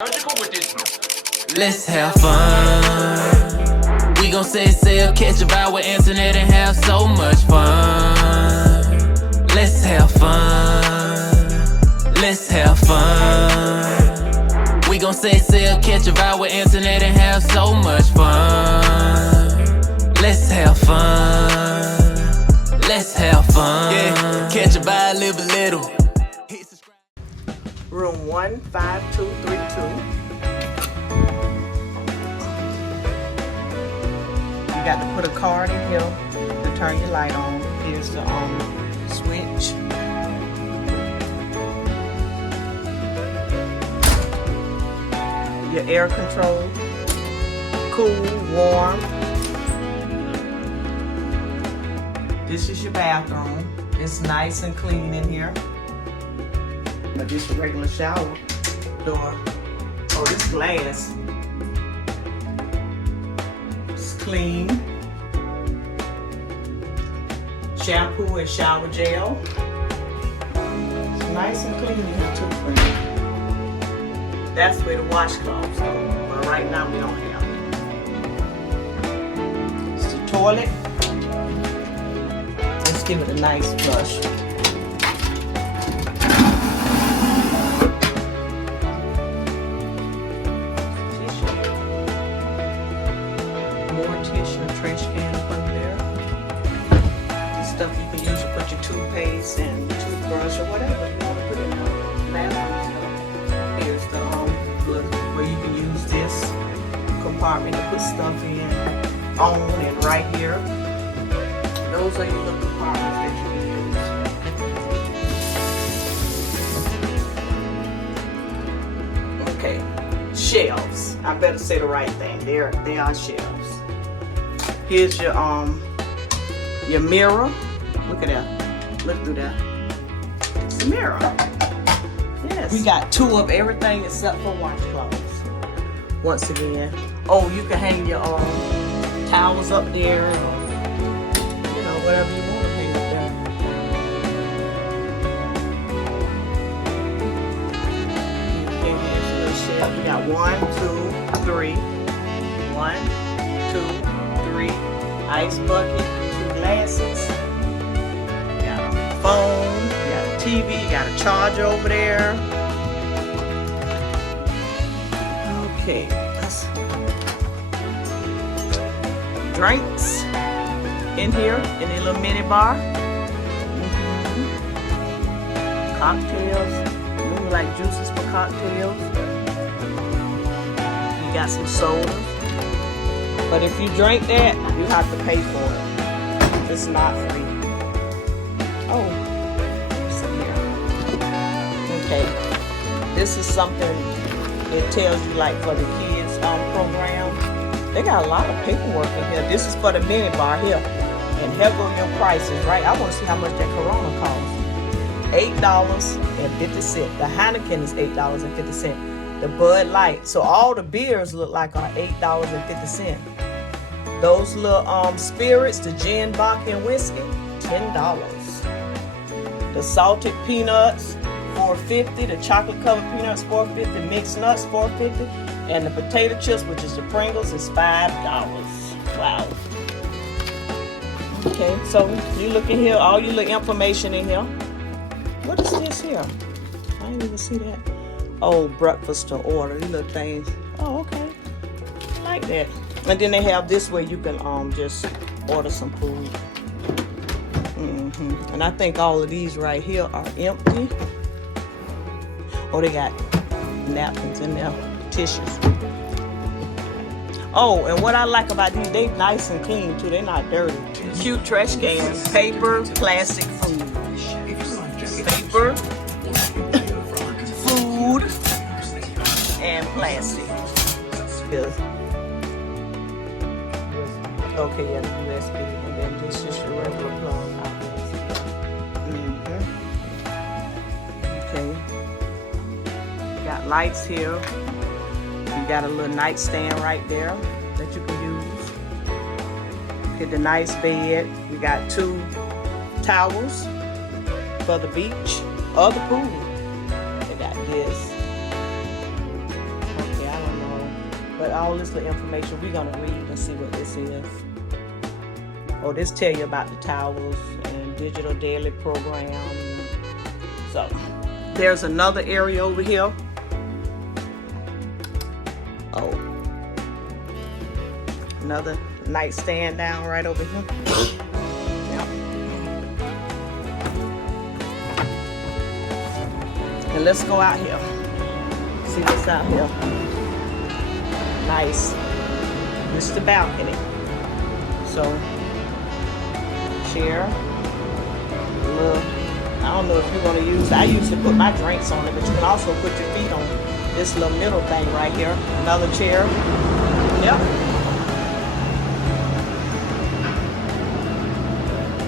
Let's have fun. We gon' set sail, catch a vibe with internet and have so much fun. Let's have fun. Let's have fun. We gon' set sail, catch a vibe with internet and have so much fun. Let's have fun. Let's have fun. Yeah, catch a vibe, live a little. Room 15232. You got to put a card in here to turn your light on. Here's the switch. Your air control. Cool, warm. This is your bathroom. It's nice and clean in here. But just a regular shower door. Oh, this glass. It's clean. Shampoo and shower gel. It's nice and clean in here too, friend. That's where the washcloths go. But right now we don't have it. It's the toilet. Let's give it a nice flush. Trash can up under there. This stuff you can use to put your toothpaste and toothbrush or whatever you want to put in there. Bathroom stuff. Here's the where you can use this compartment to put stuff in. On and right here. Those are your little compartments that you can use. Okay, shelves. I better say the right thing. They are shelves. Here's your mirror. Look at that. Look through that. It's a mirror. Yes. We got two of everything except for washcloths. Once again. Oh, you can hang your towels up there, or, you know, whatever you want to hang up there. Okay, here's a little shelf. We got 1, 2, 3. 1, 2, 3, ice bucket, 2 glasses, you got a phone, you got a TV, you got a charger over there. Okay, drinks in here in a little mini bar. Cocktails, look like juices for cocktails. You got some sodas. But if you drink that, you have to pay for it. It's not free. Oh, what's in here? Okay, this is something it tells you, like, for the kids program. They got a lot of paperwork in here. This is for the mini bar here. And here go your prices, right? I want to see how much that Corona costs. $8.50. The Heineken is $8.50. The Bud Light. So all the beers look like are $8.50. Those little spirits, the gin, vodka, and whiskey, $10. The salted peanuts, $4.50. The chocolate covered peanuts, $4.50. Mixed nuts, $4.50. And the potato chips, which is the Pringles, is $5. Wow. Okay, so you look in here, all your little information in here. What is this here? I didn't even see that. Oh, breakfast to order, these little things. Oh, okay. I like that. And then they have this where you can just order some food. And I think all of these right here are empty. Oh, they got napkins in there, tissues. Oh, and what I like about these, they nice and clean too. They're not dirty. Cute trash cans, paper, plastic, food. Paper, food, and plastic. Okay, yeah, the USB, and then this is your regular plug. Okay. Got lights here. You got a little nightstand right there that you can use. Get the nice bed. We got 2 towels for the beach or the pool. They got this. But all this little information we're gonna read and see what this is. Oh, this tell you about the towels and digital daily program. So there's another area over here. Oh, another nightstand down right over here. Yep. And let's go out here. See what's out here. Nice. This is the balcony. So, chair. Little, I don't know if you're gonna use. I usually put my drinks on it, but you can also put your feet on this little middle thing right here. Another chair. Yep.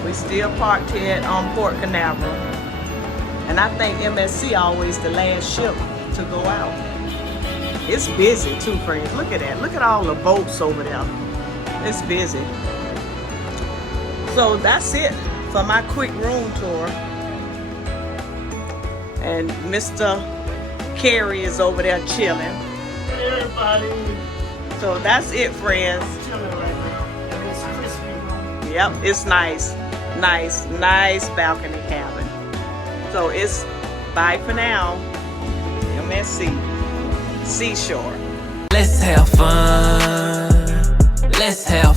We still parked here on Port Canaveral, and I think MSC always the last ship to go out. It's busy too, friends. Look at that. Look at all the boats over there. It's busy. So that's it for my quick room tour. And Mr. Carey is over there chilling. Hey everybody. So that's it, friends. Chilling right now. And it's crispy. Yep, it's nice. Nice balcony cabin. So it's bye for now. MSC Seashore. Let's have fun. Let's have